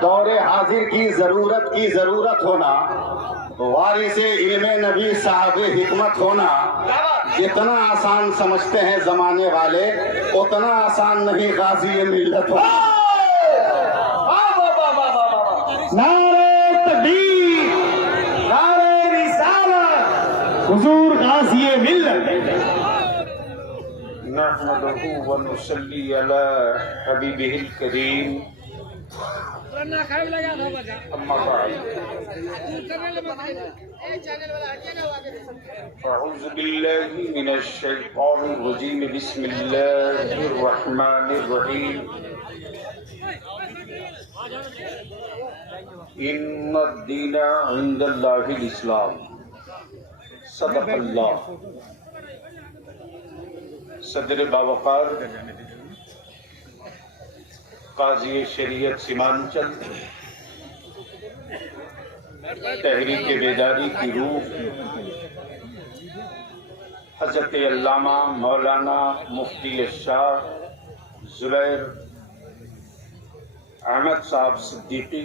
दौरे हाजिर की जरूरत होना, वारिसे इल्मे नबी साहब हिकमत होना, जितना आसान समझते हैं जमाने वाले उतना आसान नहीं गाजी मिल्लत होना। नारे तकबीर, नारे रिसालत, हुजूर गाज़ी मिल्लत। नहमदुहु व नुसल्ली अला हबीबिहिल करीम, अम्मा बाद। अऊज़ु बिल्लाहि मिनश शैतानिर रजीम, बिस्मिल्लाहिर रहमानिर रहीम। इन्नद-दीना इंदल्लाहिल इस्लाम। सदक़ल्लाह। सदर बावकार काज़ी शरीयत सीमांचल, तहरीक बेदारी की रूह हज़रत अल्लामा मौलाना मुफ्ती शाह ज़ुबैर अहमद साहब सिद्दीकी,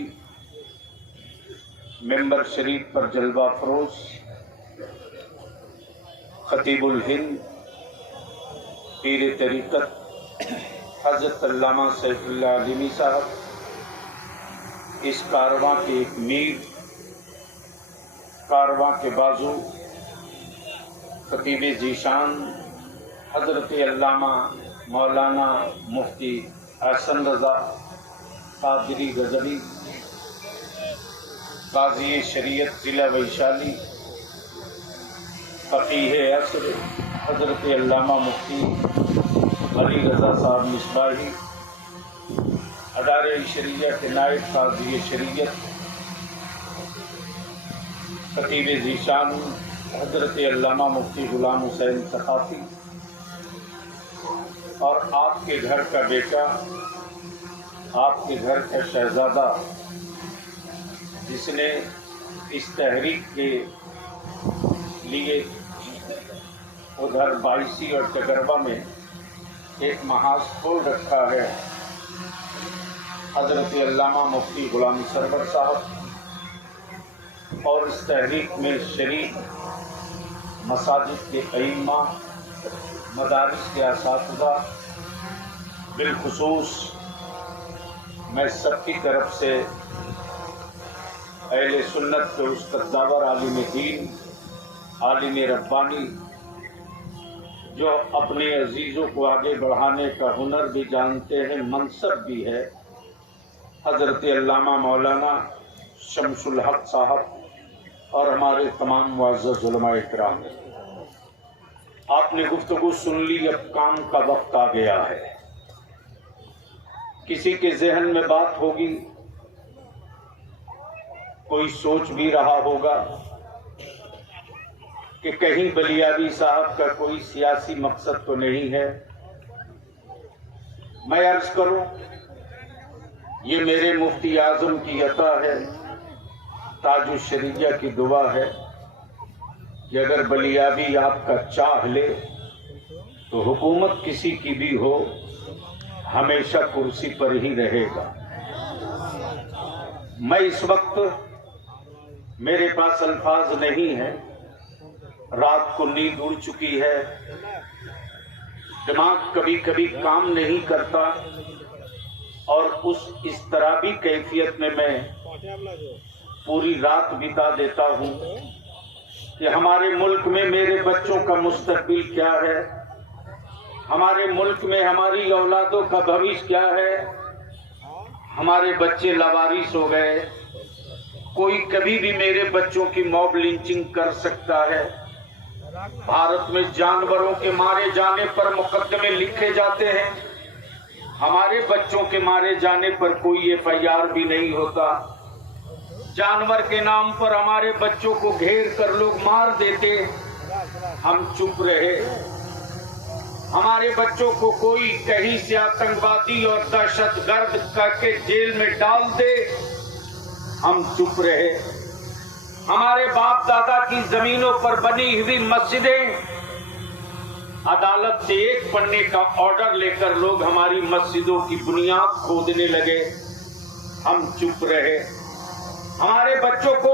मेंबर शरीफ पर जलवा फरोज, खतीबुल हिंद, पीर तरीक़त हज़रत अल्लामा सैफुल्लाह आलिमी साहब, इस कारवां के एक मीर, कारवां के बाजू, खतीब जीशान हज़रत अल्लामा मौलाना मुफ्ती अहसन रज़ा कादरी गज़वी, काज़ी शरीयत ज़िला वैशाली, फ़क़ीह असर हज़रत अल्लामा मुफ्ती अली रज़ा साहब मिसबाही, अदारे शरीयत के नायब काज़ी शरीयत खतीब ज़ीशान हज़रत अल्लामा मुफ्ती ग़ुलाम हुसैन सखाफ़ी, और आपके घर का बेटा, आपके घर का शहज़ादा, जिसने इस तहरीक के लिए उधर बाईसी और टगरवा में एक महाज खोल रखा है, हज़रत अल्लामा मुफ्ती ग़ुलाम सरवर साहब, और इस तहरीक में शरीक मसाजिद के अइम्मा, मदारिस के असातिज़ा, बिलखुसूस मैं सबकी तरफ से अहले सुन्नत के उस कद्दावर आलिम दीन, आलिम रब्बानी, जो अपने अजीज़ों को आगे बढ़ाने का हुनर भी जानते हैं, मनसब भी है, हज़रत अल्लामा मौलाना शमसुल हक साहब, और हमारे तमाम मुअज़्ज़ज़ उलमा इकराम। आपने गुफ्तगू सुन ली, अब काम का वक्त आ गया है। किसी के ज़हन में बात होगी, कोई सोच भी रहा होगा कि कहीं बलियावी साहब का कोई सियासी मकसद तो नहीं है। मैं अर्ज करूं, ये मेरे मुफ्ती आज़म की अता है, ताजुश शरीया की दुआ है कि अगर बलियावी आपका चाह ले तो हुकूमत किसी की भी हो, हमेशा कुर्सी पर ही रहेगा। मैं इस वक्त मेरे पास अल्फाज नहीं है, रात को नींद उड़ चुकी है, दिमाग कभी कभी काम नहीं करता, और इस तरह भी कैफियत में मैं पूरी रात बिता देता हूँ कि हमारे मुल्क में मेरे बच्चों का मुस्तकबिल क्या है, हमारे मुल्क में हमारी औलादों का भविष्य क्या है। हमारे बच्चे लावारिस हो गए, कोई कभी भी मेरे बच्चों की मॉब लिंचिंग कर सकता है। भारत में जानवरों के मारे जाने पर मुकदमे लिखे जाते हैं, हमारे बच्चों के मारे जाने पर कोई एफआईआर भी नहीं होता। जानवर के नाम पर हमारे बच्चों को घेर कर लोग मार देते, हम चुप रहे। हमारे बच्चों को कोई कहीं से आतंकवादी और दहशतगर्द करके जेल में डाल दे, हम चुप रहे। हमारे बाप दादा की जमीनों पर बनी हुई मस्जिदें, अदालत से एक पन्ने का ऑर्डर लेकर लोग हमारी मस्जिदों की बुनियाद खोदने लगे, हम चुप रहे। हमारे बच्चों को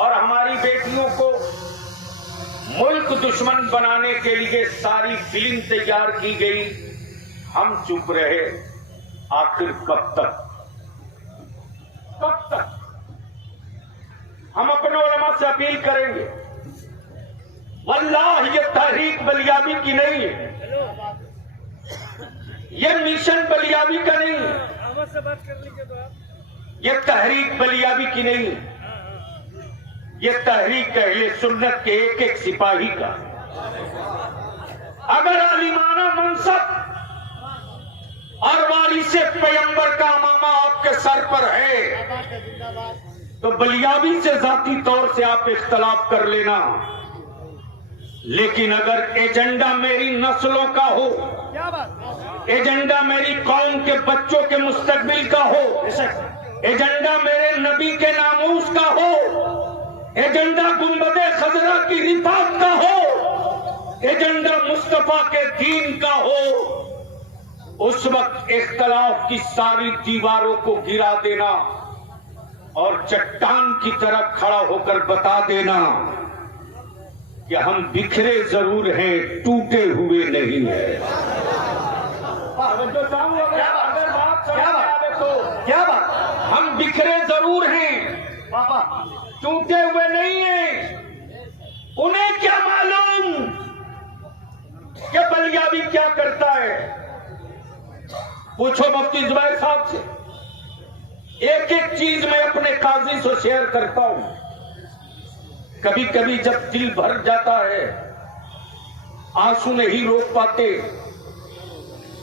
और हमारी बेटियों को मुल्क दुश्मन बनाने के लिए सारी फिल्म तैयार की गई, हम चुप रहे। आखिर कब तक? कब तक? हम अपने उलमा से अपील करेंगे, वल्लाह ये तहरीक बलियाबी की नहीं है, ये मिशन बलियाबी का नहीं है, ये तहरीक बलियाबी की नहीं है, ये तहरीक है ये सुन्नत के एक एक सिपाही का। अगर आलिमाना मनसब और वारिसे पैगंबर का अमामा आपके सर पर है तो बलियाबी से जाती तौर से आप इख्तलाफ कर लेना, लेकिन अगर एजेंडा मेरी नस्लों का हो, एजेंडा मेरी कौम के बच्चों के मुस्तकबिल का हो, एजेंडा मेरे नबी के नामूस का हो, एजेंडा गुंबदे खजरा की रिफात का हो, एजेंडा मुस्तफा के दीन का हो, उस वक्त इख्तलाफ की सारी दीवारों को गिरा देना और चट्टान की तरह खड़ा होकर बता देना कि हम बिखरे जरूर हैं, टूटे हुए नहीं हैं। क्या बात? हम बिखरे जरूर हैं, टूटे हुए नहीं हैं। उन्हें क्या मालूम कि बलियाबी क्या करता है? पूछो मुफ्ती जुबैर साहब से। एक एक चीज मैं अपने काजी से शेयर करता हूं। कभी कभी जब दिल भर जाता है, आंसू नहीं रोक पाते,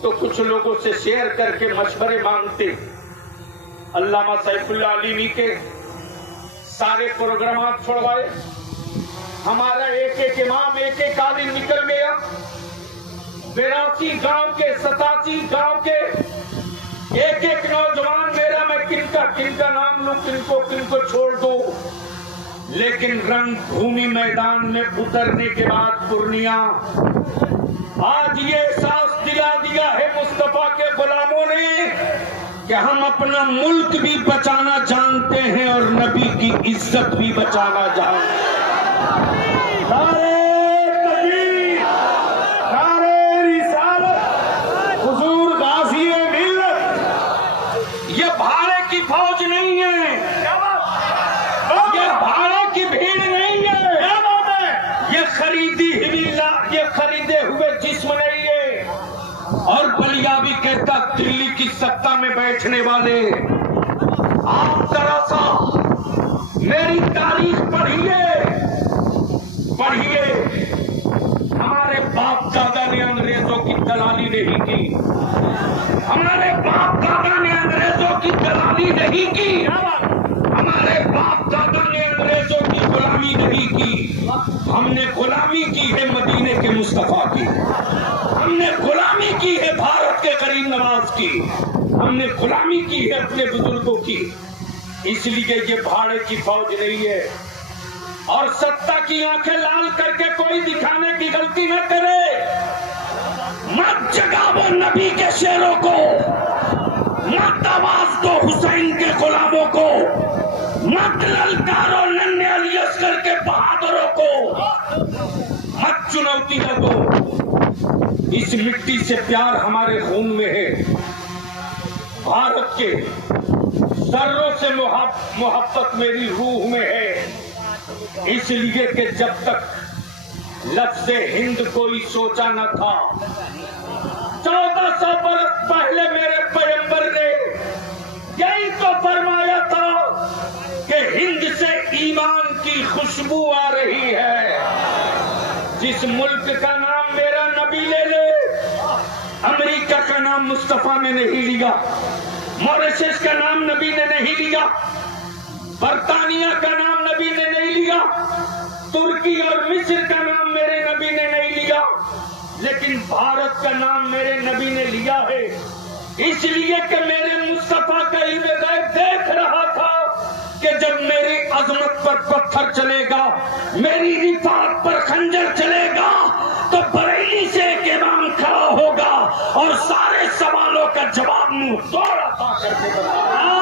तो कुछ लोगों से शेयर करके मशवरे मांगते। अल्लामा सैफुल्लाह अलीमी के सारे प्रोग्राम छोड़वाए, हमारा एक एक इमाम एक एक आलिम निकल गया। 82 गांव के 87 गांव के एक एक नौजवान मेरा, मैं किनका नाम लूं, किनको छोड़ दो, लेकिन रंग भूमि मैदान में उतरने के बाद पूर्णिया आज ये एहसास दिला दिया है मुस्तफा के गुलामों ने कि हम अपना मुल्क भी बचाना जानते हैं और नबी की इज्जत भी बचाना जानते हैं। ये भाड़े की फौज नहीं है, ये भाड़े की भीड़ नहीं है, ये खरीदे हुए जिस्म नहीं है। और बलियाबी कहता दिल्ली की सत्ता में बैठने वाले, आप जरा सा मेरी तारीख पढ़िए। हमारे बाप दादा ने अंग्रेजों की दलाली नहीं की, हमारे बाप दादा ने अंग्रेजों की दलाली नहीं की, हमारे बाप दादा ने अंग्रेजों की गुलामी नहीं की। हमने गुलामी की है मदीने के मुस्तफा की, हमने गुलामी की है भारत के गरीब नवाज की, हमने गुलामी की है अपने बुजुर्गों की। इसलिए ये भाड़े की फौज नहीं है। और सत्ता की आंखें लाल करके कोई दिखाने की गलती न करे। मत जगाओ नबी के शेरों को, मत आवाज दो हुसैन के गुलामों को, मत ललकारो नन्हे अली असगर के बहादुरों को, मत चुनौती न दो। इस मिट्टी से प्यार हमारे खून में है, भारत के सर्रों से मोहब्बत मेरी रूह में है। इसलिए कि जब तक लफ्ज़ हिंद कोई सोचा न था, 1400 बरस पहले मेरे पैगंबर ने यही तो फरमाया था कि हिंद से ईमान की खुशबू आ रही है। जिस मुल्क का नाम मेरा नबी ले ले, अमेरिका का नाम मुस्तफा ने नहीं लिया, मॉरिशस का नाम नबी ने नहीं लिया, बरतानिया का नाम नबी ने नहीं लिया, तुर्की और मिस्र का नाम मेरे नबी ने नहीं लिया, लेकिन भारत का नाम मेरे नबी ने लिया है। इसलिए कि मेरे मुस्तफा का इल्म गैब देख रहा था कि जब मेरी अजमत पर पत्थर चलेगा, मेरी रिफात पर खंजर चलेगा, तो बरेली से एक इमाम खड़ा होगा और सारे सवालों का जवाब मुंह तोड़ अता करके बताएगा।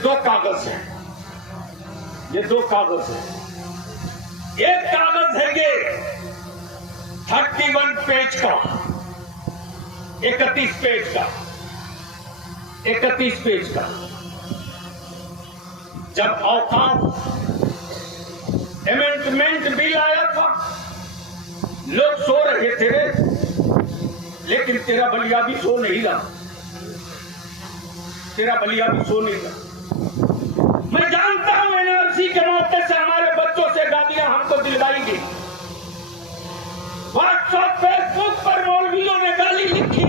दो कागज हैं, ये दो कागज हैं। एक कागज है ये 31 पेज का, 31 पेज का, 31 पेज का। जब औकाफ अमेंडमेंट बिल आया था, लोग सो रहे थे, लेकिन तेरा बलिया भी सो नहीं रहा, तेरा बलिया भी सो नहीं रहा। मैं जानता हूं एनआरसी के मौके से हमारे बच्चों से गालियां हमको दिलवाई गई। व्हाट्सएप फेसबुक पर मौलवियों ने गाली लिखी,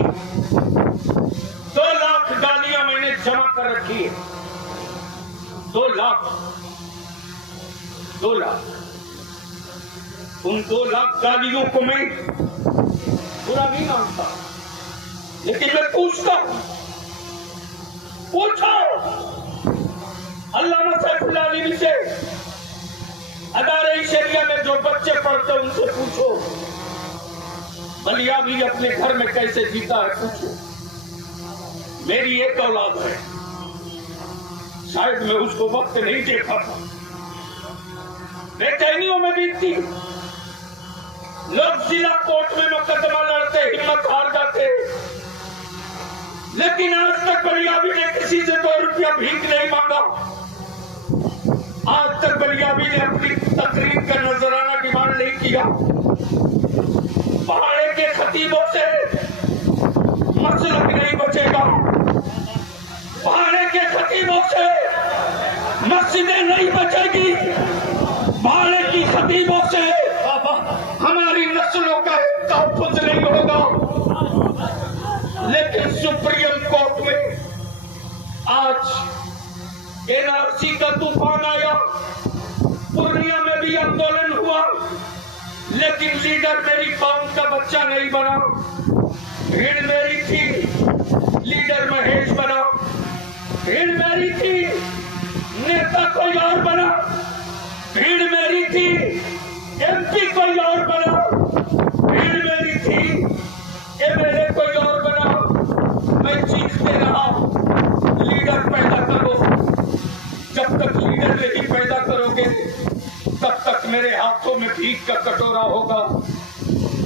2 लाख गालियां मैंने जमा कर रखी है, 2 लाख। उन 2 लाख गालियों को मैं बुरा नहीं मानता, लेकिन मैं पूछता हूं, पूछो अल्लामा सैफुल्लाह अलवी से, अदारे शरिया में जो बच्चे पढ़ते उनसे पूछो, बलिया भी अपने घर में कैसे जीता है पूछो। मेरी एक औलाद है, शायद मैं उसको वक्त नहीं देखा था, बेचैनियों में बीतती। लोग जिला कोर्ट में मुकदमा लड़ते, हिम्मत हार जाते, लेकिन आज तक बलियाबी ने किसी से 2 रुपया भीख नहीं मांगा। आज तक बलियाबी ने अपनी तकरीर का नजराना डिमांड नहीं किया। पहाड़े के खतीबों से मसलक नहीं बचेगा, पहाड़े के खतीबों से मस्जिदें नहीं बचेगी, पहाड़े की खतीबों से हमारी नस्लों का तहफ्फुज़ नहीं होगा। लेकिन सुप्रीम कोर्ट में आज एनआरसी का तूफान आया, पूर्णिया में भी आंदोलन हुआ, लेकिन लीडर मेरी कौम का बच्चा नहीं बना। भीड़ मेरी थी, लीडर महेश बना। भीड़ मेरी थी, नेता कोई और बना। भीड़ मेरी थी, एमपी कोई और बना। भीड़ मेरी थी, एमएलए कोई और बना। मैं चीखते रहा, लीडर पैदा करो। जब तक लीडर नहीं पैदा करोगे, तब तक मेरे हाथों में भीख का कटोरा होगा।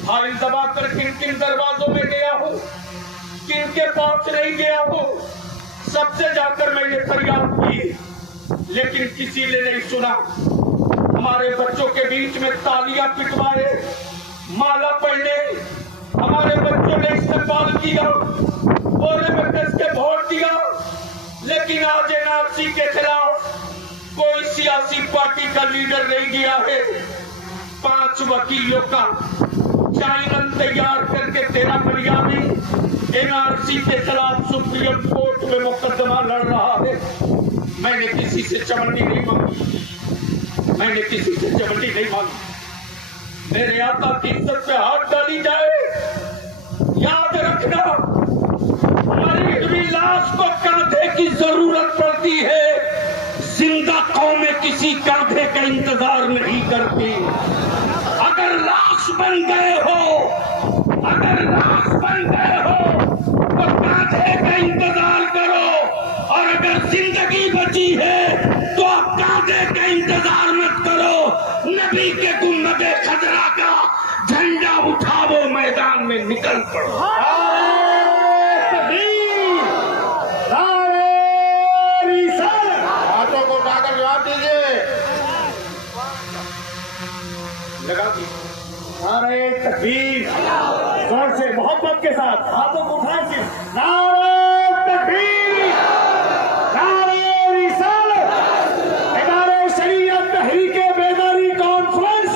फाइल दबाकर किन किन दरवाजों में गया हूँ, किन के पास नहीं गया हूँ, सबसे जाकर मैंने फरियाद की, लेकिन किसी ने नहीं सुना। हमारे बच्चों के बीच में तालियां पिटवाए, माला पहने, हमारे बच्चों ने इस्तेमाल किया, बोले में कस के वोट दिया, लेकिन आज एनआरसी के खिलाफ कोई सियासी पार्टी का लीडर नहीं गया है। 5 वकीलों का चाइनल तैयार करके तेरा बलियाबी एनआरसी के खिलाफ सुप्रीम कोर्ट में मुकदमा लड़ रहा है। मैंने किसी से चमड़ी नहीं मांगी, मैंने किसी से चमड़ी नहीं मांगी। मेरे आका की इज्जत पे हाथ डाली जाए, याद रखना मरी हुई लाश को कांधे की जरूरत पड़ती है, जिंदा कौमें किसी कांधे का इंतजार नहीं करती। अगर लाश बन गए हो, अगर लाश बन गए हो तो कांधे का इंतजार करो, और अगर जिंदगी बची है तो आप कांधे का इंतजार मत करो। नबी के गुम्बदे खजरा का झंडा उठाओ, मैदान में निकल पड़ो। हाथों को उठाकर जवाब दीजिए। लगा दी नारे तकबीर, जोर से मोहब्बत के साथ हाथों को उठाए। नारे तकबीर, नारे रिसालत, इदारे शरीयत तहरीक बेदारी कॉन्फ्रेंस,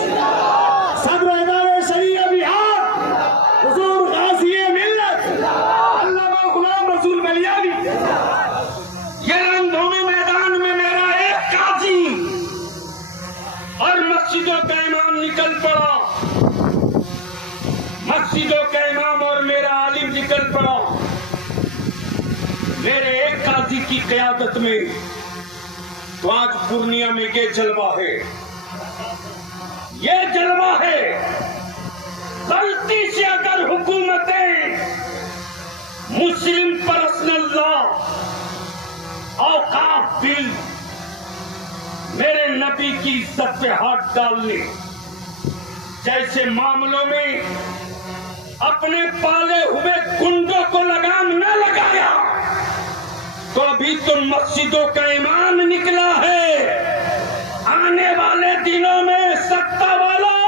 सदर इदारे शरीयत बिहार हुजूर गाज़ी मिल्लत अल्लामा गुलाम रसूल बलियाबी। ये रंगभूमि मैदान में मेरा एक काजी और मस्जिदों का इमाम निकल पड़ा, मस्जिदों का इमाम और मेरा आलिम निकल पड़ा। मेरे एक काजी की क़यादत में तो आज पूर्णिया में ये जलवा है, ये जलवा है। गलती से अगर हुकूमतें मुस्लिम पर्सनल लॉ, औकाफ दिल मेरे नबी की इज्जत पे हाथ डालने जैसे मामलों में अपने पाले हुए गुंडों को लगाम न लगाया तो अभी तो मस्जिदों का ईमान निकला है। आने वाले दिनों में सत्ता वालों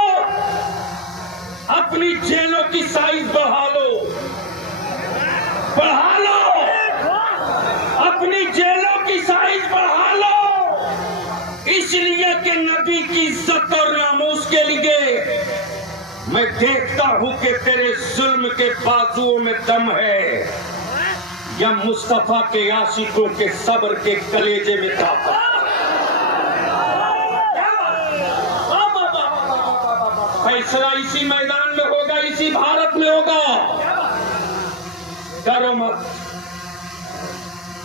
अपनी जेलों की साइज बढ़ा लो, बढ़ा लो, अपनी जेलों की साइज बढ़ा लो, इसलिए कि नबी की इज्जत और नामूस के लिए मैं देखता हूं कि तेरे जुल्म के बाजुओं में दम है या मुस्तफा के आशिकों के सब्र के कलेजे में ताकत। फैसला इसी मैदान में होगा, इसी भारत में होगा। डरो मत,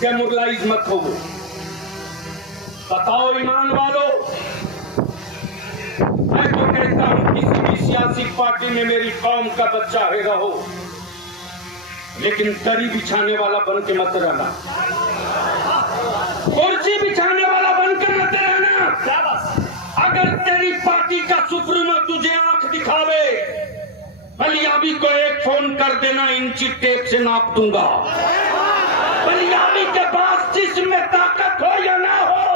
डेमोरलाइज मत हो। बताओ ईमान वालों, मैं तो कहता हूं किसी भी सियासी पार्टी में मेरी कौम का बच्चा है रहो, लेकिन दरी बिछाने वाला बन के मत रहना, कुर्सी बिछाने वाला बनकर मत रहना। अगर तेरी पार्टी का सुप्रीमो तुझे आंख दिखावे, बलियाबी को एक फोन कर देना, इंची टेप से नाप दूंगा। बलियाबी के पास जिसमें ताकत हो या ना हो,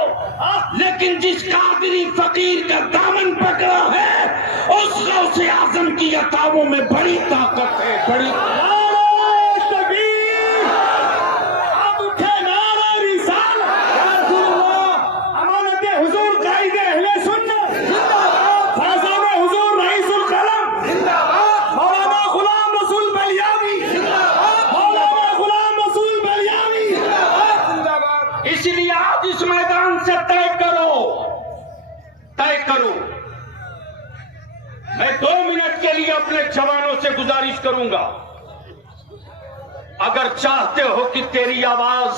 लेकिन जिस कादिरी फकीर का दामन पकड़ा है उस गौसे आजम की अताओं में बड़ी ताकत है, बड़ी। इसलिए आज इस मैदान से तय करो, तय करो। मैं 2 मिनट के लिए अपने जवानों से गुजारिश करूंगा, अगर चाहते हो कि तेरी आवाज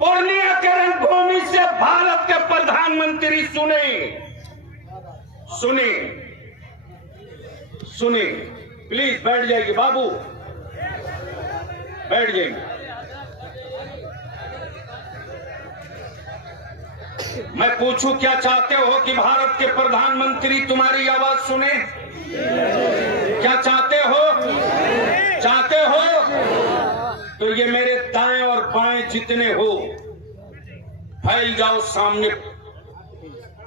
पूर्णिया के रणभूमि से भारत के प्रधानमंत्री सुने, सुने, सुने। प्लीज बैठ जाइए बाबू, बैठ जाइए। मैं पूछूं क्या चाहते हो कि भारत के प्रधानमंत्री तुम्हारी आवाज सुने? क्या चाहते हो? चाहते हो तो ये मेरे दाएं और बाएं जितने हो फैल जाओ सामने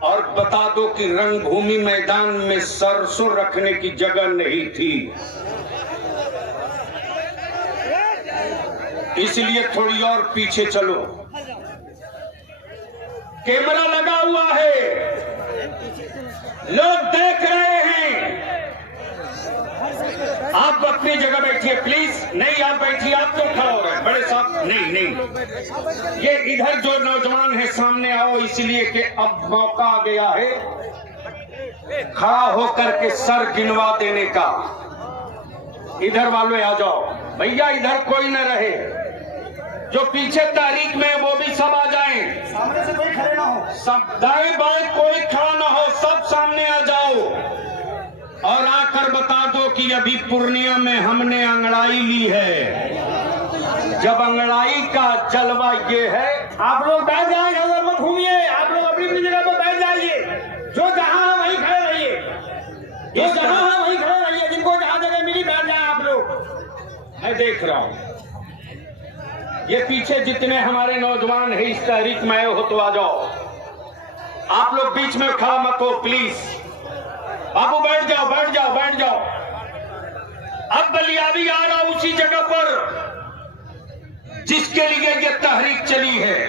और बता दो कि रणभूमि मैदान में सरसों रखने की जगह नहीं थी, इसलिए थोड़ी और पीछे चलो। कैमरा लगा हुआ है, लोग देख रहे हैं। आप अपनी जगह बैठिए प्लीज। नहीं आप बैठिए, आप क्यों खड़ा हो रहे हैं? बड़े साहब नहीं नहीं, ये इधर जो नौजवान है सामने आओ, इसलिए कि अब मौका आ गया है खड़ा होकर के सर गिनवा देने का। इधर वालों आ जाओ भैया, इधर कोई न रहे, जो पीछे तारीख में वो भी सब आ जाएं। सामने से कोई खड़े ना हो, सब दाएं बाएं कोई खड़ा ना हो, सब सामने आ जाओ और आकर बता दो कि अभी पूर्णिया में हमने अंगड़ाई ली है। जब अंगड़ाई का जलवा ये है, आप लोग बैठ जाएंगे, उधर मत घूमिए, आप लोग अपनी अपनी जगह पर बैठ जाइए। जो जहां है वहीं खड़े रहिए, जो जहां है वहीं खड़े रहिए, जिनको जहां जगह मिली बैठ जाए आप लोग। मैं देख रहा हूं ये पीछे जितने हमारे नौजवान हैं इस तहरीक में आए हो तो आ जाओ। आप लोग बीच में खड़ा मत हो प्लीज। बाबू बैठ जाओ, बैठ जाओ, बैठ जाओ। अब बलियाबी आ रहा उसी जगह पर जिसके लिए ये तहरीक चली है,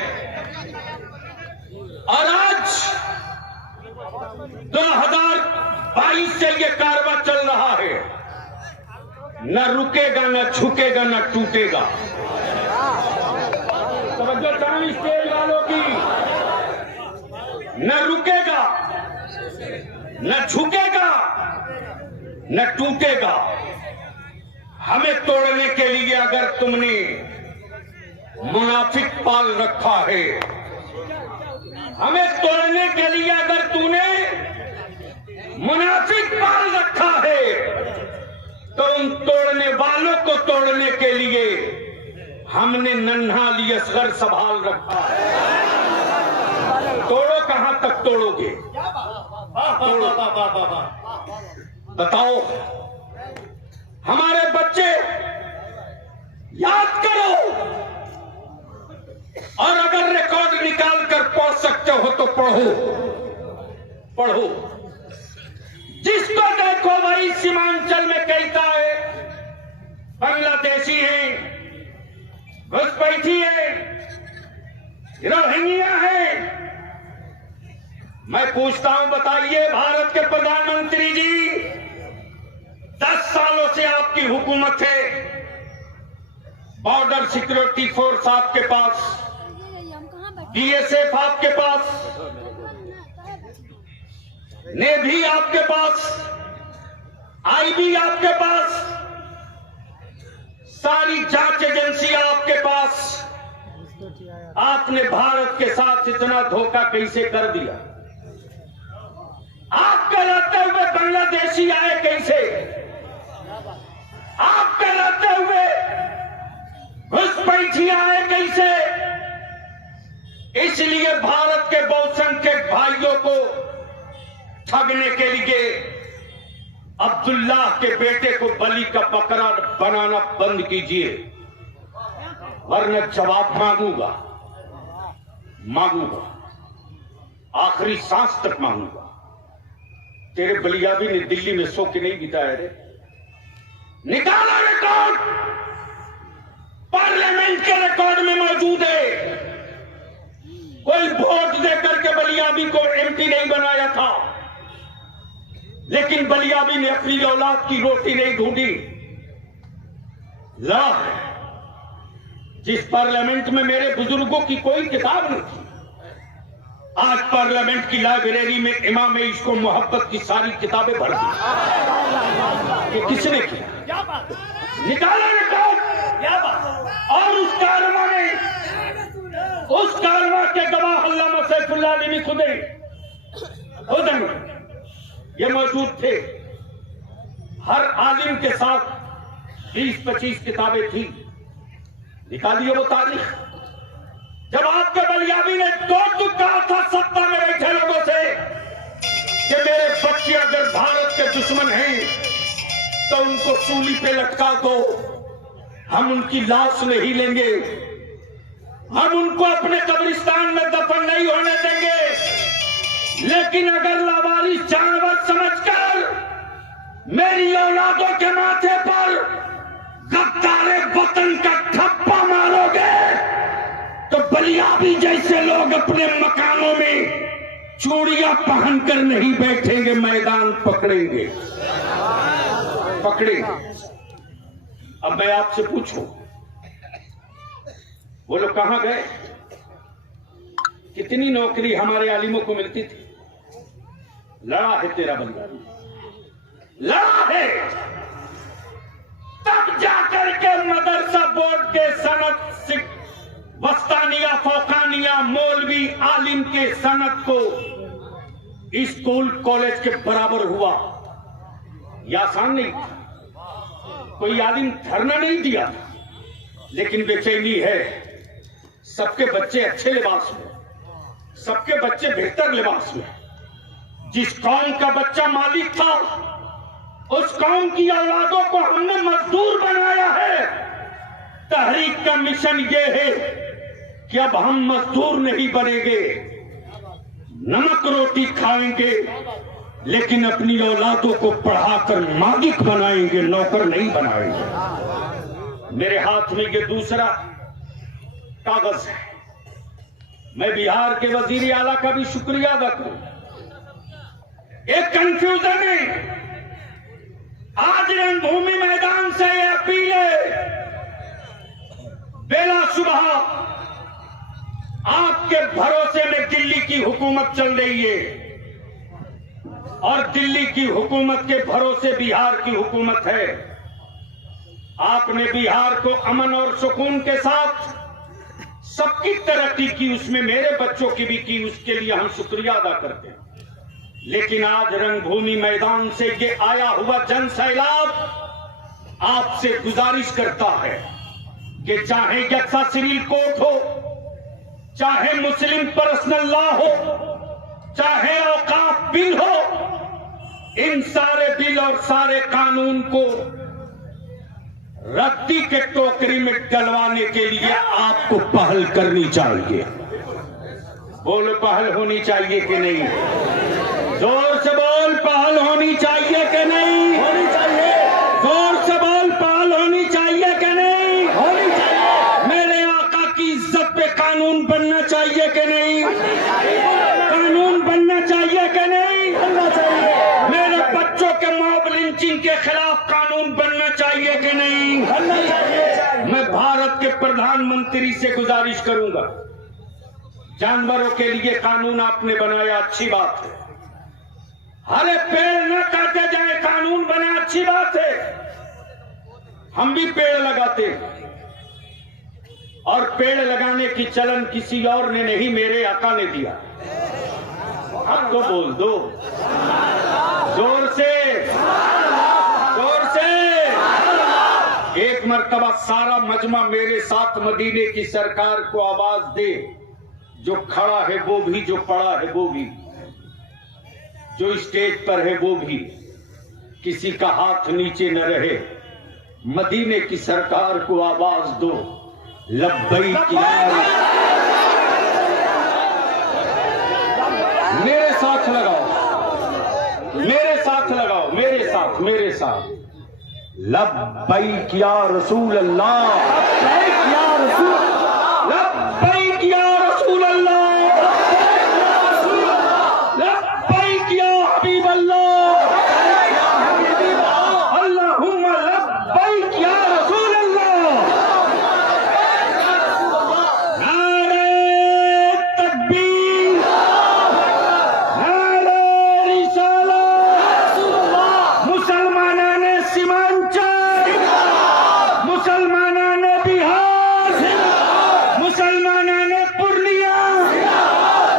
और आज 2022 से ये कारवां चल रहा है। न रुकेगा, न झुकेगा, न टूटेगा। स्टेज वालों की, न रुकेगा, न झुकेगा, न टूटेगा। हमें तोड़ने के लिए अगर तुमने मुनाफिक पाल रखा है, हमें तोड़ने के लिए अगर तूने मुनाफिक पाल रखा है, तो उन तोड़ने वालों को तोड़ने के लिए हमने नन्हा अली असगर संभाल रखा है। तोड़ो, कहां तक तोड़ोगे? बताओ, हमारे बच्चे याद करो, और अगर रिकॉर्ड निकाल कर पढ़ सकते हो तो पढ़ो, पढ़ो। जिसको देखो वही सीमांचल में कहता है बांग्लादेशी है, घुसपैठी है, रोहिंग्या है। मैं पूछता हूं, बताइए भारत के प्रधानमंत्री जी, 10 सालों से आपकी हुकूमत है, बॉर्डर सिक्योरिटी फोर्स आपके पास, बीएसएफ आपके पास, नेवी आपके पास, आईबी आपके पास, सारी जांच एजेंसियां आपके पास। आपने भारत के साथ इतना धोखा कैसे कर दिया? आपके रहते हुए बांग्लादेशी आए कैसे? आपके रहते हुए घुसपैठी आए कैसे? इसलिए भारत के बहुसंख्यक भाइयों को ठगने के लिए अब्दुल्ला के बेटे को बलि का बकरा बनाना बंद कीजिए, वरना जवाब मांगूंगा, आखिरी सांस तक मांगूंगा। तेरे बलियाबी ने दिल्ली में सो के नहीं बिताया रे। निकाला रिकॉर्ड, पार्लियामेंट के रिकॉर्ड में मौजूद है। कोई वोट देकर के बलियाबी को एमपी नहीं बनाया था, लेकिन बलियाबी ने अपनी औलाद की रोटी नहीं ढूंढी। ला, जिस पार्लियामेंट में मेरे बुजुर्गों की कोई किताब नहीं थी, आज पार्लियामेंट की लाइब्रेरी में इमाम इसको मोहब्बत की सारी किताबें भर दी। ये किसने किया? निकाला रिकॉर्ड। और उस कारवा में, उस कारवा के गवाह अल्लामा सैफुल्लाह अली खुदे ये मौजूद थे। हर आलिम के साथ 20-25 किताबें थी। निकालिए वो तारीख जब आपके बलियाबी ने दो कहा था सत्ता में बैठे लोगों से कि मेरे बच्चे अगर भारत के दुश्मन हैं तो उनको सूली पे लटका दो, हम उनकी लाश नहीं लेंगे, हम उनको अपने कब्रिस्तान में दफन नहीं होने देंगे। लेकिन अगर लावारिस जानवर समझकर मेरी औलादों के माथे पर गद्दारे वतन का ठप्पा मारोगे तो बलियाबी जैसे लोग अपने मकानों में चूड़ियां पहनकर नहीं बैठेंगे, मैदान पकड़ेंगे, पकड़ेंगे। अब मैं आपसे पूछूं, वो लोग कहां गए? कितनी नौकरी हमारे आलिमों को मिलती थी? लड़ा है तेरा बंदा, लड़ा है। तब जाकर के मदरसा बोर्ड के सनद वस्तानिया, फौकानिया, मौलवी, आलिम के सनद को स्कूल कॉलेज के बराबर हुआ। यह आसान नहीं था, कोई आलिम धरना नहीं दिया, लेकिन बेचैनी है। सबके बच्चे अच्छे लिबास में, सबके बच्चे बेहतर लिबास में। जिस कौम का बच्चा मालिक था, उस कौम की औलादों को हमने मजदूर बनाया है। तहरीक का मिशन ये है कि अब हम मजदूर नहीं बनेंगे, नमक रोटी खाएंगे, लेकिन अपनी औलादों को पढ़ाकर मालिक बनाएंगे, नौकर नहीं बनाएंगे। मेरे हाथ में ये दूसरा कागज है। मैं बिहार के वजीर आला का भी शुक्रिया अदा करूं। एक कंफ्यूजन है। आज रंगभूमि मैदान से अपील है, बेला सुबह आपके भरोसे में दिल्ली की हुकूमत चल रही है और दिल्ली की हुकूमत के भरोसे बिहार की हुकूमत है। आपने बिहार को अमन और सुकून के साथ सबकी तरक्की की, उसमें मेरे बच्चों की भी की, उसके लिए हम शुक्रिया अदा करते हैं। लेकिन आज रंगभूमि मैदान से ये आया हुआ जन सैलाब आपसे गुजारिश करता है, कि चाहे यक्सा सिविल कोर्ट हो, चाहे मुस्लिम पर्सनल लॉ हो, चाहे औकाफ बिल हो, इन सारे बिल और सारे कानून को रद्दी के टोकरी में डलवाने के लिए आपको पहल करनी चाहिए। बोलो, पहल होनी चाहिए कि नहीं? जोर से बोल, पहल होनी चाहिए कि नहीं? होनी चाहिए। जोर से बोल, पहल होनी चाहिए कि नहीं? होनी चाहिए। मेरे आका की इज्जत पे कानून बनना चाहिए कि नहीं? कानून बनना चाहिए कि नहीं? बनना चाहिए। मेरे बच्चों के मॉब लिंचिंग के खिलाफ कानून बनना चाहिए कि नहीं? बनना चाहिए। मैं भारत के प्रधानमंत्री से गुजारिश करूंगा, जानवरों के लिए कानून आपने बनाया, अच्छी बात है। हरे पेड़ न काटे जाए, कानून बना, अच्छी बात है। हम भी पेड़ लगाते और पेड़ लगाने की चलन किसी और ने नहीं, मेरे आका ने दिया। अब तो बोल दो जोर से, जोर से। एक मर्तबा सारा मजमा मेरे साथ मदीने की सरकार को आवाज दे, जो खड़ा है वो भी, जो पड़ा है वो भी, जो स्टेज पर है वो भी, किसी का हाथ नीचे न रहे। मदीने की सरकार को आवाज दो, लब्बैक या मेरे साथ लगाओ, मेरे साथ लगाओ, मेरे साथ, मेरे साथ। लब्बैक या रसूल अल्लाह, लब्बैक या रसूल, लब्बैक या रसूल अल्लाह, लब्बैक या हबीब अल्लाह, अल्लाहुम्मा लब्बैक या रसूल अल्लाह। नारे तकबीर, नारे रिसालत, मुसलमानाने सीमांचल, मुसलमानाने बिहार, मुसलमानाने पूर्णिया,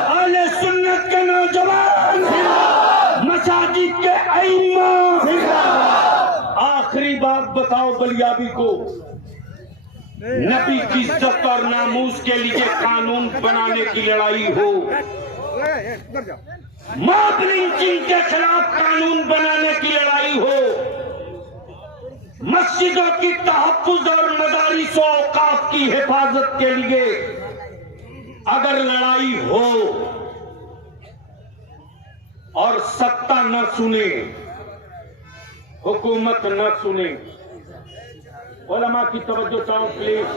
अहले सुन्नत के नौजवान, मसाजिद के अइम्मा। आखिरी बात बताओ, बलियाबी को नबी की इज्जत और नामूस के लिए कानून बनाने की लड़ाई हो, मॉब लिंचिंग के खिलाफ कानून बनाने की लड़ाई हो, मस्जिदों की तहफ्फुज और मदारिस और औकाफ की हिफाजत के लिए अगर लड़ाई हो और सत्ता न सुने, हुकूमत न सुने, उलमा की तवज्जो चाहो प्लीज।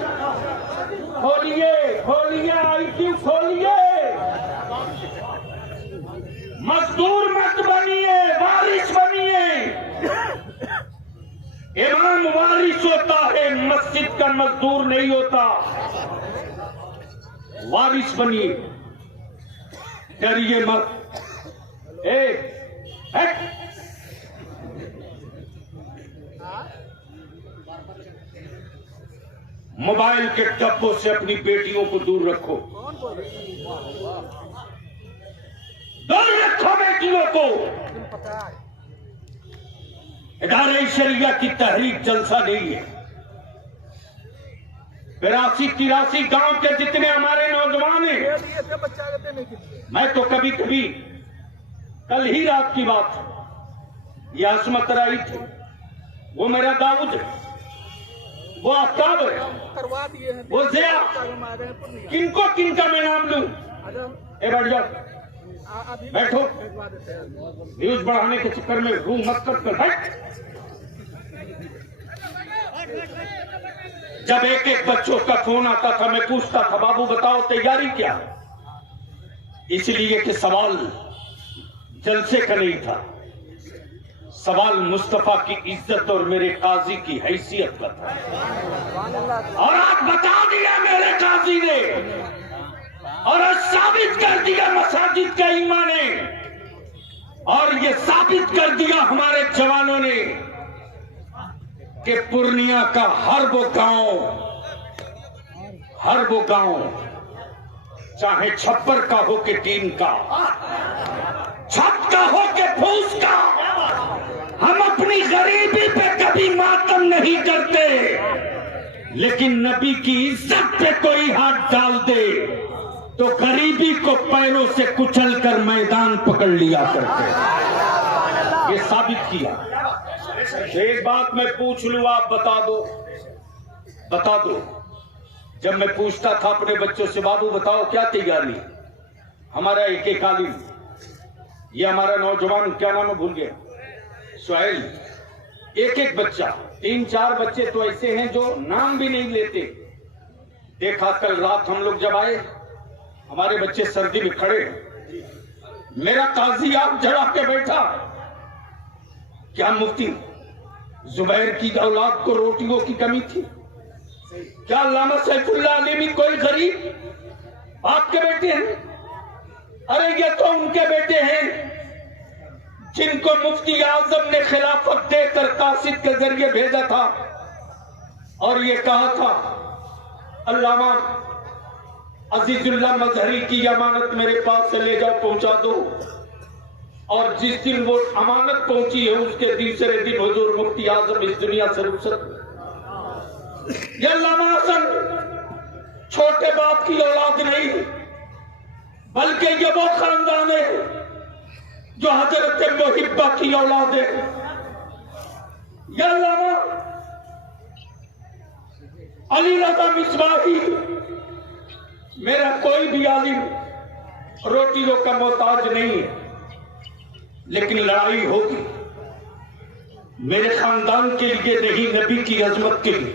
खोलिए, खोलिए आईक्यू, खोलिए। मजदूर मत बनिए, वारिस बनिए। इमाम वारिस होता है, मस्जिद का मजदूर नहीं होता। वारिस बनिए, डरिए मत। मोबाइल के डब्बों से अपनी बेटियों को दूर रखो, दूर रखो बेटियों को। इदारे शरिया की तहरीक जलसा नहीं है। 82-83 गांव के जितने हमारे नौजवान हैं, मैं तो कभी कभी, कल ही रात की बात है, यह असमत राई थी, वो मेरा दाऊद है, वो आफ्ताब है, वो ज़िया, किनको किनका मैं नाम लूं? बैठ जाओ, बैठो। न्यूज बढ़ाने के चक्कर में रूह मत कर बैठ। जब एक एक बच्चों का फोन आता था, मैं पूछता था, बाबू बताओ तैयारी क्या? इसलिए कि सवाल जलसे का नहीं था, सवाल मुस्तफा की इज्जत और मेरे काजी की हैसियत का था। और आज बता दिया मेरे काजी ने, और आज साबित कर दिया मसाजिद के इमाम ने, और ये साबित कर दिया हमारे जवानों ने कि पूर्णिया का हर वो गांव, चाहे छप्पर का हो के टीन का, छत का हो के फूस का, हम अपनी गरीबी पे कभी मातम नहीं करते। लेकिन नबी की इज्जत पे कोई हाथ डाल दे तो गरीबी को पैरों से कुचल कर मैदान पकड़ लिया करते। ये साबित किया। एक बात मैं पूछ लूं, आप बता दो। जब मैं पूछता था अपने बच्चों से, बाबू बताओ क्या तैयारी, हमारा एक आलिम, ये हमारा नौजवान क्या नाम है भूल गया, सुहेल, एक बच्चा, 3-4 बच्चे तो ऐसे हैं जो नाम भी नहीं लेते। देखा कल रात हम लोग जब आए, हमारे बच्चे सर्दी में खड़े, मेरा काजी आग जला के बैठा, क्या मुफ्ती जुबैर की औलाद को रोटियों की कमी थी क्या? अल्लामा सैफुल्लाह अलीमी कोई गरीब आपके बेटे हैं? अरे ये तो उनके बेटे हैं जिनको मुफ्ती आजम ने खिलाफत देकर कासिद के जरिए भेजा था और ये कहा था अल्लामा अजीजुल्लाह मजहरी की अमानत मेरे पास से ले जाओ, पहुंचा दो। और जिस दिन वो अमानत पहुंची है उसके दूसरे दिन हुजूर मुफ्ती आजम इस दुनिया से रुखसत। ये अल्लामा हसन छोटे बाप की औलाद नहीं, बल्कि ये वो खानदान है जो हजरत मुहिब्बा की औलाद है। ये अल्लामा अली रज़ा मिसबाही, मेरा कोई भी आलिम रोटियों का मोहताज नहीं है, लेकिन लड़ाई होगी मेरे खानदान के लिए नहीं, नबी की अजमत के लिए,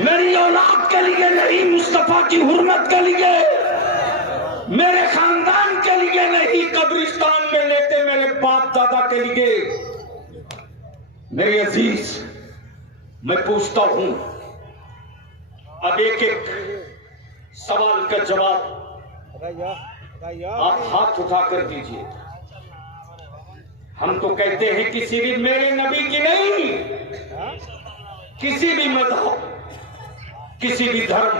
मेरी औलाद के लिए नहीं, मुस्तफा की हुर्मत के लिए, मेरे खानदान के लिए नहीं, कब्रिस्तान में लेटे मेरे बाप दादा के लिए। मेरे अजीज, मैं पूछता हूं, अब एक सवाल का जवाब आप हाथ उठाकर दीजिए। हम तो कहते हैं किसी भी मेरे नबी की नहीं, किसी भी मजहब, किसी भी धर्म,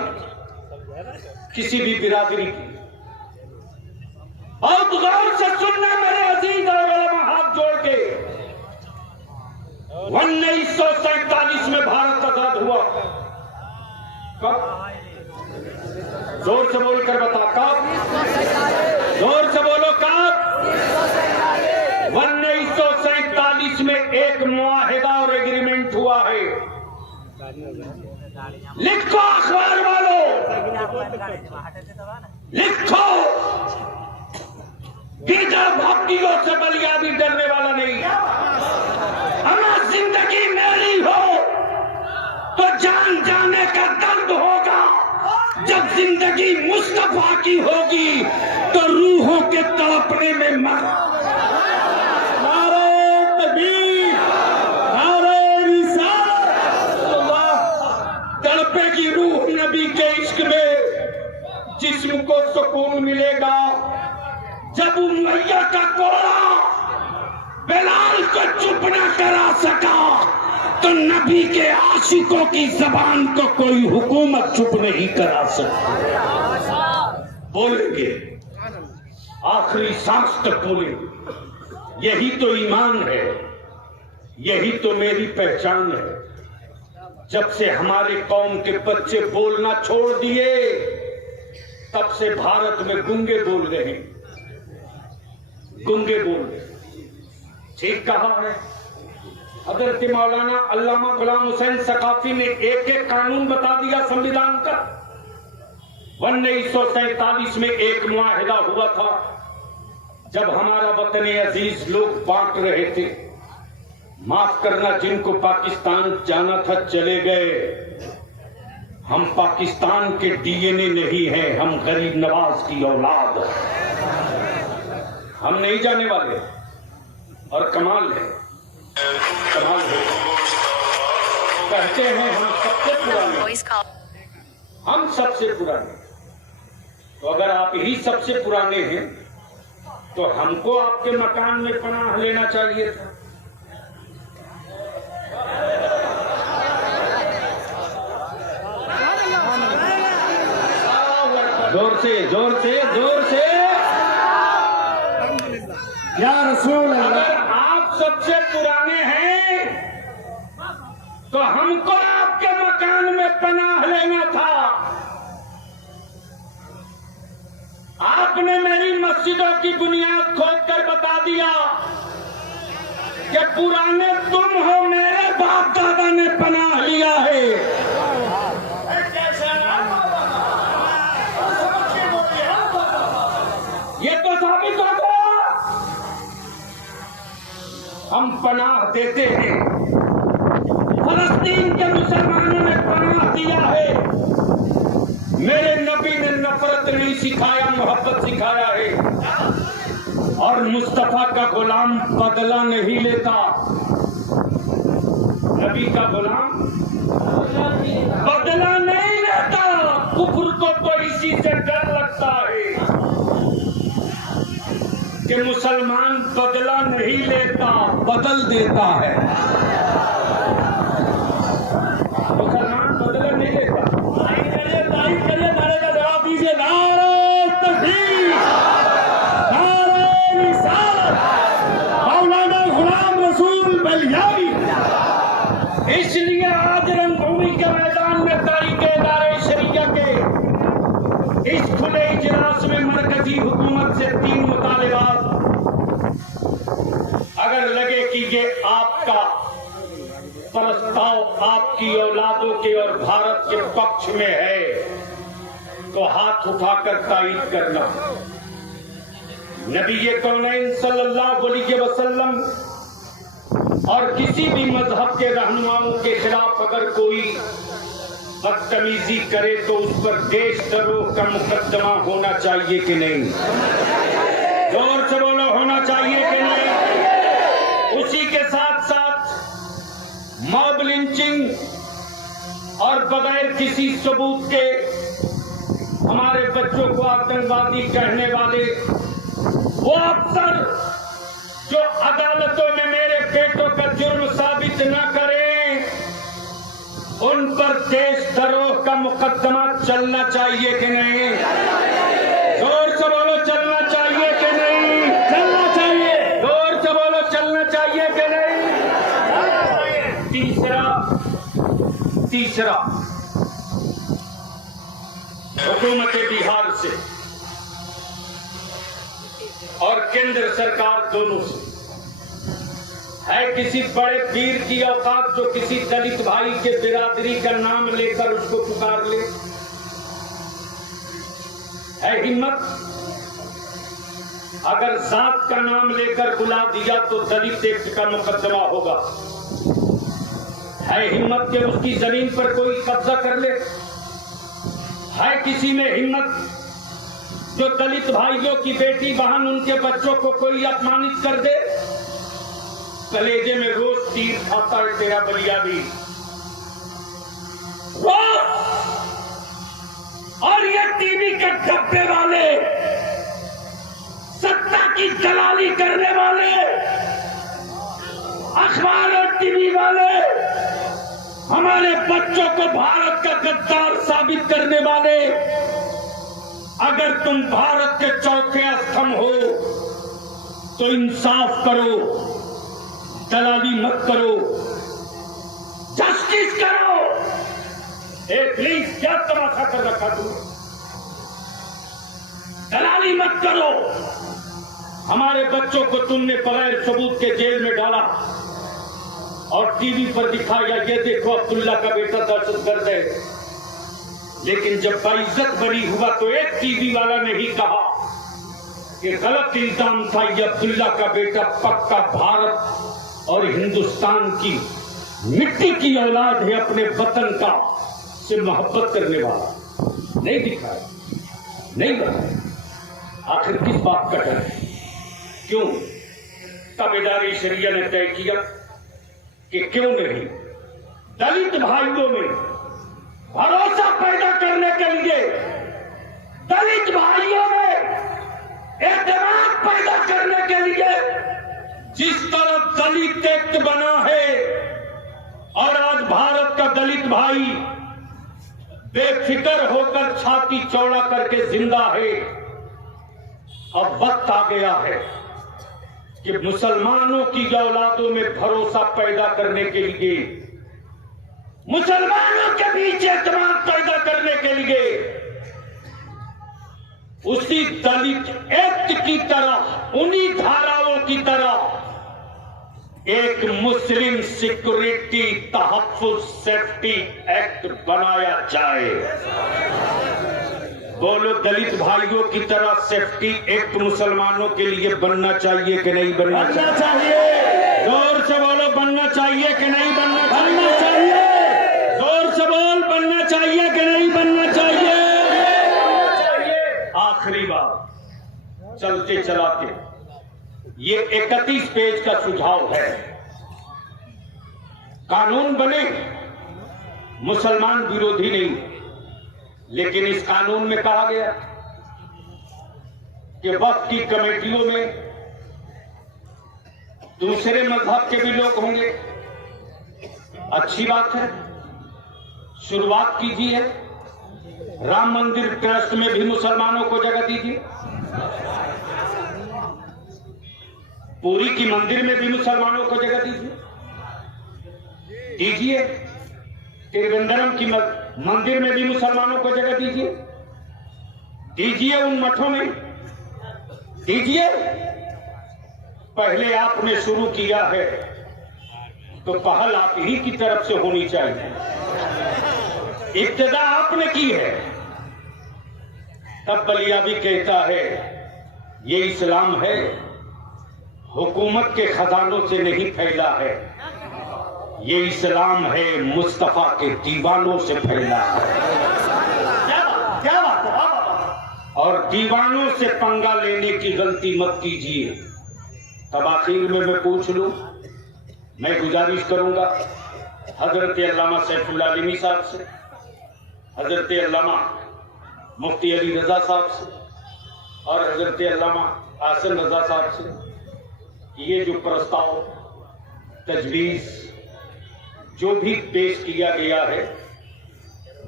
किसी भी बिरादरी की। बहुत गौर से सुनना मेरे अजीज और उलमा, हाथ जोड़ के। 1947 में भारत आजाद हुआ। कब? जोर से बोलकर बता, कब? जोर से बोलो, कब? 1947 में एक मुआहिदा और एग्रीमेंट हुआ है। लिखो अखबार वालों, लिखो, गीदड़ भक्तियों से बलिया भी डरने वाला नहीं। हमें जिंदगी मेरी हो तो जान जाने का दर्द होगा, जब जिंदगी मुस्तफा की होगी तो रूहों के तड़पने में मर। नारे तकबीर, नारे रिसालत, तड़पेगी रूह नबी के इश्क में, जिस्म को सुकून मिलेगा जब उमैया का कोड़ा बिलाल को चुप न करा सका तो नबी के आशिकों की जबान को कोई हुकूमत चुप नहीं करा सकती। बोलेंगे, आखिरी सांस तक बोलेंगे। यही तो ईमान है, यही तो मेरी पहचान है। जब से हमारे कौम के बच्चे बोलना छोड़ दिए, तब से भारत में गूंगे बोल रहे हैं, गूंगे बोल रहे। ठीक कहा है हजरत मौलाना अल्लामा गुलाम हुसैन सकाफी ने, एक कानून बता दिया संविधान का। 1947 में एक मुआहिदा हुआ था, जब हमारा वतन अजीज लोग बांट रहे थे। माफ करना, जिनको पाकिस्तान जाना था चले गए। हम पाकिस्तान के डीएनए नहीं है, हम गरीब नवाज की औलाद, हम नहीं जाने वाले। और कमाल है, कमाल है, कहते हैं हम सबसे पुराने, हम सबसे पुराने। तो अगर आप ही सबसे पुराने हैं तो हमको आपके मकान में पनाह लेना चाहिए था। जोर से, जोर से, जोर से, या रसूल अल्लाह। अगर आप सबसे पुराने हैं तो हमको आपके मकान में पनाह लेना था। आपने मेरी मस्जिदों की बुनियाद खोदकर बता दिया कि पुराने तुम हो, मेरे बाप दादा ने पनाह लिया है। ये तो साबित हो गया। हम पनाह देते हैं, फलस्तीन के मुसलमानों ने पनाह दिया है। मेरे नबी ने नफरत नहीं सिखाया, मोहब्बत सिखाया है। और मुस्तफा का गुलाम बदला नहीं लेता। नबी का गुलाम बदला नहीं लेता। कुफ्र को तो इसी से डर लगता है कि मुसलमान बदला नहीं लेता, बदल देता है। मुसलमान बदला नहीं लेता। तारीफ करिए, नारे का जवाब दीजिए। नारे तकबीर, नारे रिसालत, मौलाना गुलाम रसूल बलियावी। इसलिए आज रंगभूमि के मैदान में तारीख-ए-दारे शरिया के इस खुले इजलास में मरकजी हुकूमत से 3 मुतालिबात, अगर लगे कि ये आपका प्रस्ताव आपकी औलादों के और भारत के पक्ष में है, तो हाथ उठाकर तायीद करना। नबी कौनैन सल्लल्लाहु अलैहि वसल्लम और किसी भी मजहब के रहनुमाओं के खिलाफ अगर कोई बदतमीजी करे तो उस पर देशद्रोह का मुकदमा होना चाहिए कि नहीं? जोर से बोलो, होना चाहिए कि नहीं? उसी के साथ साथ मॉब लिंचिंग और बगैर किसी सबूत के हमारे बच्चों को आतंकवादी कहने वाले वो अफसर जो अदालतों में मेरे बेटों का जुर्म साबित न करें, उन पर देशद्रोह का मुकदमा चलना चाहिए कि नहीं? जोर से बोलो, चलना चाहिए कि नहीं? चलना चाहिए। जोर से बोलो, चलना चाहिए कि नहीं? तीसरा हुकूमत बिहार से और केंद्र सरकार दोनों से है किसी बड़े पीर की औकात जो किसी दलित भाई के बिरादरी का नाम लेकर उसको पुकार ले? है हिम्मत? अगर जात का नाम लेकर बुला दिया तो दलित एक्ट का मुकदमा होगा। है हिम्मत कि उसकी जमीन पर कोई कब्जा कर ले? है किसी में हिम्मत जो दलित भाइयों की बेटी बहन उनके बच्चों को कोई अपमानित कर दे? कलेजे में रोज तीर खाता है तेरा बलियावी, रोज। और ये टीवी के डब्बे वाले, सत्ता की दलाली करने वाले, अखबार और टीवी वाले, हमारे बच्चों को भारत का गद्दार साबित करने वाले, अगर तुम भारत के चौथे स्तंभ हो तो इंसाफ करो, दलाली मत करो, जस्टिस करो। प्लीज, क्या तमाशा कर रखा तुमने? दलाली मत करो। हमारे बच्चों को तुमने बगैर सबूत के जेल में डाला और टीवी पर दिखाया, ये देखो अब्दुल्ला का बेटा दहशतगर्द है। लेकिन जब बाइज्जत बनी हुआ तो एक टीवी वाला ने ही कहा कि गलत इल्जाम था, ये अब्दुल्ला का बेटा पक्का भारत और हिंदुस्तान की मिट्टी की औलाद है, अपने वतन का से मोहब्बत करने वाला। नहीं दिखाया, नहीं बताया। आखिर किस बात का डर है? क्यों? ताबेदारी शरिया ने तय किया कि क्यों नहीं दलित भाइयों में भरोसा पैदा करने के लिए, दलित भाइयों में एतमाद पैदा करने के लिए जिस तरह दलित एक्ट बना है और आज भारत का दलित भाई बेफिक्र होकर छाती चौड़ा करके जिंदा है, अब वक्त आ गया है कि मुसलमानों की औलादों में भरोसा पैदा करने के लिए मुसलमानों के बीच एतमाद पैदा करने के लिए उसी दलित एक्ट की तरह, उन्हीं धाराओं की तरह एक मुस्लिम सिक्योरिटी तहफ्फुज सेफ्टी एक्ट बनाया जाए। बोलो, दलित भाइयों की तरह सेफ्टी एक्ट मुसलमानों के लिए बनना चाहिए कि नहीं बनना चाहिए? जोर से बोलो, बनना चाहिए कि नहीं बनना चाहिए? जोर से बोल, बनना चाहिए कि नहीं बनना चाहिए? आखिरी बात, चलते चलाते, ये 31 पेज का सुझाव है। कानून बने, मुसलमान विरोधी नहीं, लेकिन इस कानून में कहा गया कि वक्फ की कमेटियों में दूसरे मजहब के भी लोग होंगे। अच्छी बात है, शुरुआत कीजिए। राम मंदिर ट्रस्ट में भी मुसलमानों को जगह दीजिए। पुरी की मंदिर में भी मुसलमानों को जगह दीजिए। त्रिवेंद्रम की मंदिर में भी मुसलमानों को जगह दीजिए। उन मठों में दीजिए। पहले आपने शुरू किया है तो पहल आप ही की तरफ से होनी चाहिए। इब्तिदा आपने की है। तब बलियाबी कहता है ये इस्लाम है, हुकूमत के खजानों से नहीं फैला है, ये इस्लाम है मुस्तफा के दीवानों से फैला है। क्या बात है? और दीवानों से पंगा लेने की गलती मत कीजिए। तब आखिर में मैं पूछ लूं, मैं गुजारिश करूंगा हजरत अल्लामा सैफुल्लाह अलीमी साहब से, हजरत अल्लामा मुफ्ती अली रजा साहब से और हजरत अल्लामा आसन रजा साहब से, ये जो प्रस्ताव तजवीज जो भी पेश किया गया है,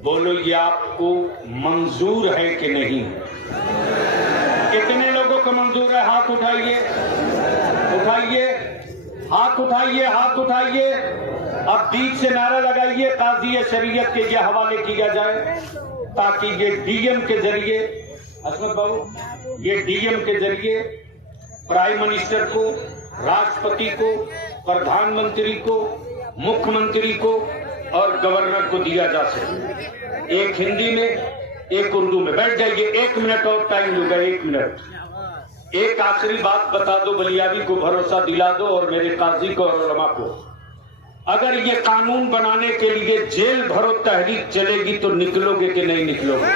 बोलो ये आपको मंजूर है कि नहीं? कितने लोगों को मंजूर है? हाथ उठाइए, उठाइए, हाथ उठाइए, हाथ उठाइए। अब बीच से नारा लगाइए, काजी शरीयत के ये हवाले किया जाए ताकि ये डीएम के जरिए, असमत बाबू, ये डीएम के जरिए प्राइम मिनिस्टर को, राष्ट्रपति को, प्रधानमंत्री को, मुख्यमंत्री को और गवर्नर को दिया जा सके। एक हिंदी में, एक उर्दू में। बैठ जाइए, 1 मिनट और टाइम लूंगा, 1 मिनट। एक आखिरी बात बता दो, बलियाबी को भरोसा दिला दो और मेरे काजी को और उलमा को, अगर ये कानून बनाने के लिए जेल भरो तहरीक चलेगी तो निकलोगे कि नहीं निकलोगे?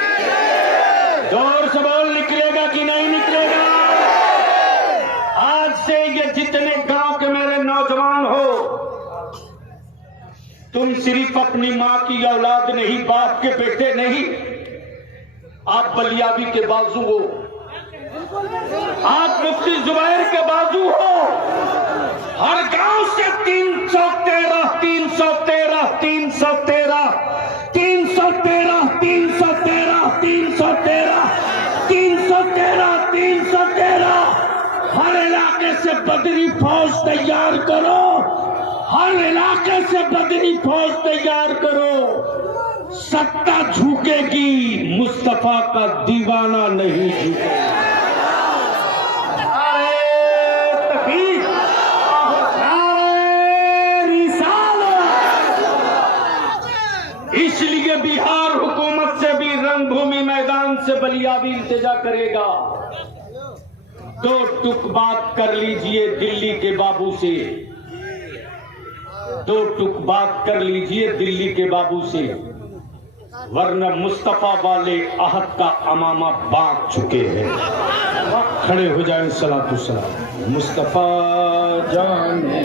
जोर से बोल, निकलेगा कि नहीं निकलेगा? आज से ये जितने गांव के मेरे नौजवान हो, तुम सिर्फ अपनी मां की औलाद नहीं, बाप के बेटे नहीं, आप बलियाबी के बाजू हो, आप मुफ्ती जुबैर के बाजू हो। हर गांव से 313 313 313 313 313 313 313 313 हर इलाके से बदरी फौज तैयार करो, हर इलाके से बदरी फौज तैयार करो। सत्ता झुकेगी, मुस्तफा का दीवाना नहीं झुकेगा। इसलिए बिहार हुकूमत से भी रंगभूमि मैदान से बलियाबी इल्तिजा करेगा। 2 टुक बात कर लीजिए दिल्ली के बाबू से, 2 टुक बात कर लीजिए दिल्ली के बाबू से, वरना मुस्तफा वाले अहद का अमामा बांट चुके हैं। खड़े हो जाएं, सलातु सलाम। मुस्तफा जाने